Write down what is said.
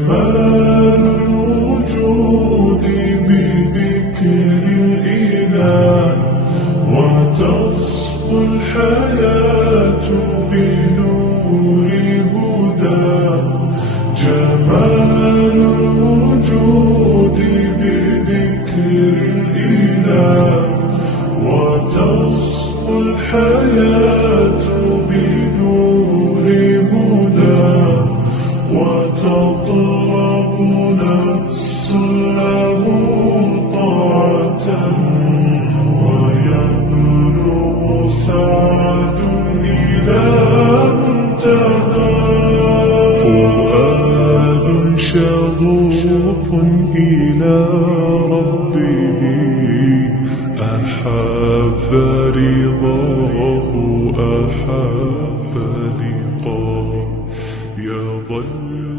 جمال الوجود بذكر الإله، وتصفو الحياة بنور هداه. جمال الوجود بذكر الإله، وتصفو الحياة بنور هداه. وتطلب نفس له طاعة، ويبلغ سعد إلى منتهى. فؤاد شغوف إلى ربه، أحب رضاه أحب لقاه. يظل